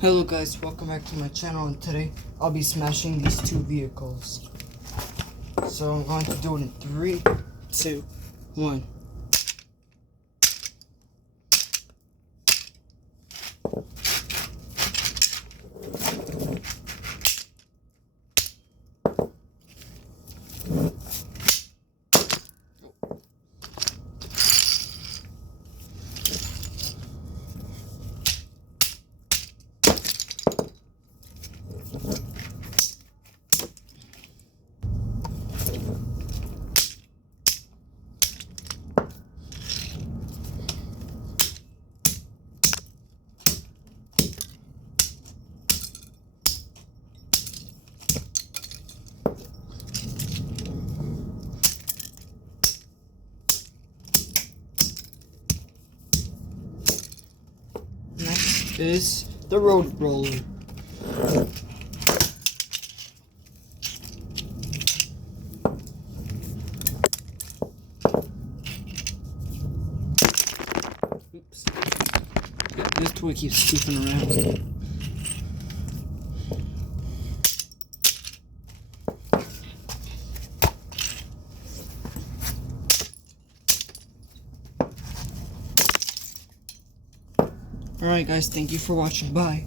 Hello guys, welcome back to my channel, and today I'll be smashing these two vehicles. So I'm going to do it in 3, 2, 1. Next is the road roller. Oops. This toy keeps scooping around. Alright guys, thank you for watching. Bye.